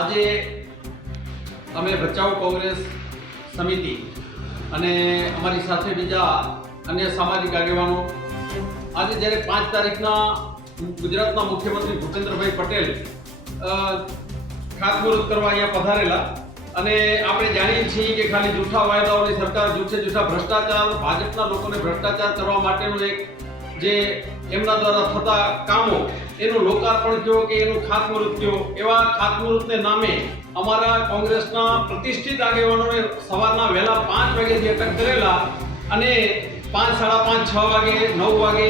આજે અમે બચાવ કોંગ્રેસ સમિતિ અને અમારી સાથે બીજા અન્ય સામાજિક આગેવાનો. આજે જ્યારે પાંચ તારીખના ગુજરાતના મુખ્યમંત્રી ભૂપેન્દ્રભાઈ પટેલ ખાતમુહૂર્ત કરવા અહીંયા પધારેલા અને આપણે જાણીએ છીએ કે ખાલી જૂઠા વાયદાઓની સરકાર જૂઠે જૂઠા ભ્રષ્ટાચાર, ભાજપના લોકોને ભ્રષ્ટાચાર કરવા માટેનું એક જે એમના દ્વારા થતા કામો, એનું લોકાર્પણ થયો કે એનું ખાતમુહૂર્ત થયો. એવા ખાતમુહૂર્તને નામે અમારા કોંગ્રેસના પ્રતિષ્ઠિત આગેવાનોને સવારના વહેલા પાંચ વાગ્યાથી અટક કરેલા અને પાંચ, સાડા પાંચ, છ વાગે, નવ વાગે,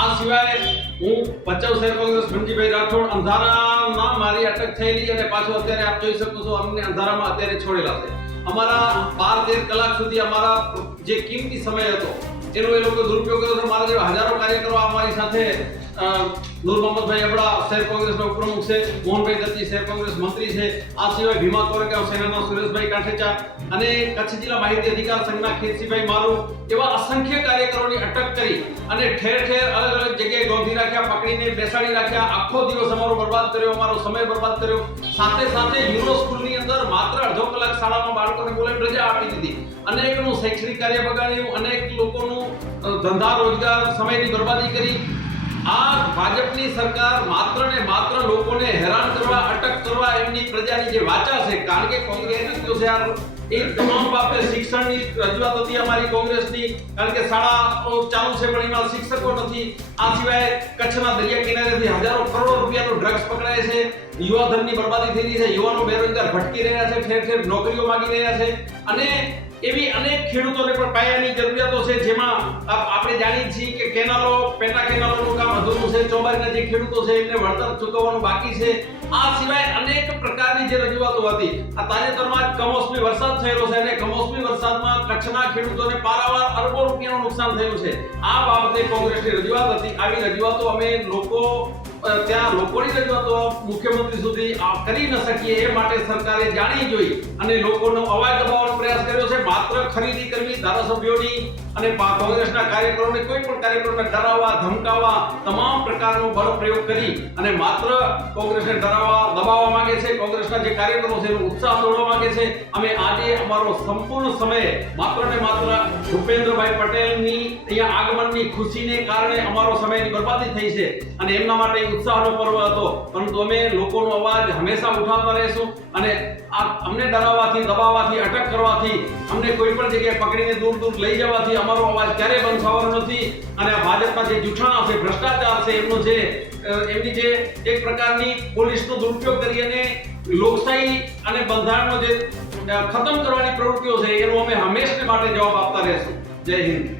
આ સિવાય હું ભચાઉ શહેર કોંગ્રેસ ભંજીભાઈ રાઠોડ અંધારામાં મારી અટક થયેલી અને પાછું અત્યારે આપ જોઈ શકો છો અમને અંધારામાં અત્યારે છોડેલા છે. અમારા બાર તેર કલાક સુધી અમારા જે કિંમતી સમય હતો એનો એ લોકો દુરુપયોગ કર્યો મારા જેવા હજારો કાર્યકરો અમારી સાથે નૂર મોહમ્મદભાઈ અબડા શહેર કોંગ્રેસના ઉપપ્રમુખ છે, મોહનભાઈ દત્તી શહેર કોંગ્રેસ મંત્રી છે. આ સિવાય ભીમા કોરેગાંવ સેનાના સુરેશભાઈ કાઠેચા અને કચ્છ જિલ્લા માહિતી અધિકાર સંઘના ખેતસીભાઈ મારુ એવા અસંખ્ય કાર્યકરોની અટક કરી અને ઠેર ઠેર અલગ અલગ જગ્યાએ ગોંધી રાખ્યા, પકડીને બેસાડી રાખ્યા. આખો દિવસ અમારો બરબાદ કર્યો, અમારો સમય બરબાદ કર્યો. સાથે સાથે યુરો સ્કૂલની અંદર માત્ર અડધો કલાક શાળામાં બાળકોને બોલાવી રજા આપી દીધી. અનેકનું શૈક્ષણિક કાર્ય બગાડ્યું, અનેક લોકોનું ધંધા, રોજગાર સમયની બરબાદી કરી. આ ભાજપની સરકાર માત્ર ને માત્ર લોકોને હેરાન કરવા, અટક કરવા એમની પ્રજાની જે વાચા છે, કારણ કે કોંગ્રેસ તો છે એ તમામ બાબતે શિક્ષણની રજૂઆત હતી અમારી કોંગ્રેસની, કારણ કે શાળાઓ ચાલુ છે, પણ એમાં શિક્ષકો નથી. આ સિવાય કચ્છના દરિયા કિનારેથી હજારો કરોડો રૂપિયાનું ડ્રગ્સ પકડાય છે. યુવા ધનની બરબાદી થઈ રહી છે. યુવાનો બેરોજગાર ભટકી રહ્યા છે, ઠેર ઠેર નોકરીઓ માંગી રહ્યા છે. અને એવી અનેક ખેડૂતોને પણ પાયાની જરૂરિયાતો છે, જેમાં આપણે જાણીએ છીએ કે કેનાલો, પેટા કેનાલોનું કામ અધૂરું છે ચોબારીના જે ખેડૂતો છે, એમને વળતર ચૂકવવાનું બાકી છે. આ સિવાય અનેક પ્રકારની જે રજૂઆતો હતી, આ તાજેતરમાં કમોસમી વરસાદ થયેલો છે અને કમોસમી વરસાદમાં કચ્છના ખેડૂતોને પારાવાર અરબો રૂપિયાનું નુકસાન થયું છે. આ બાબતે કોંગ્રેસની રજૂઆત હતી. આવી રજૂઆતો અમે લોકો ત્યાં લોકોની રજૂઆતો મુખ્યમંત્રી સુધી કરી ન શકીએ એ માટે સરકારે જાણી જોઈ અને લોકોનો અવાજ દબાવવાનો પ્રયાસ કર્યો છે. માત્ર ખરીદી કરવી ધારાસભ્યોની અને કોંગ્રેસના કાર્યકરોને કોઈ પણ કાર્યકરોને ડરાવવા, ધમકાવવા, તમામ પ્રકારનો બળ પ્રયોગ કરી અને માત્ર કોંગ્રેસને ડરાવવા દબાવવા માંગે છે. કોંગ્રેસના જે કાર્યકરો છે એનો ઉત્સાહ તોડવા માંગે છે. અમે આજે અમારો સંપૂર્ણ સમય માત્ર ને માત્ર ભૂપેન્દ્રભાઈ પટેલની અહીંયા આગમનની ખુશીને કારણે અમારો સમયની બરબાદી થઈ છે અને એમના માટે ઉત્સાહનો પર્વ હતો. પરંતુ અમે લોકોનો અવાજ હંમેશા ઉઠાવતા રહેશું અને અમને ડરાવવાથી, દબાવવાથી, અટક કરવાથી અમને કોઈ પણ જગ્યાએ પકડીને દૂર દૂર લઈ જવાથી અમારો અવાજ ક્યારે બંધ થવાનો નથી. અને આ ભાજપના જે જૂઠાણા છે, ભ્રષ્ટાચાર છે, એમનો જે એમની જે એક પ્રકારની પોલીસનો દુરુપયોગ કરી અને લોકશાહી અને બંધારણનો જે ખતમ કરવાની પ્રવૃત્તિઓ છે, એનો અમે હંમેશને માટે જવાબ આપતા રહેશું. જય હિન્દ.